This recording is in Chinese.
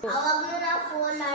好了，不用再说了。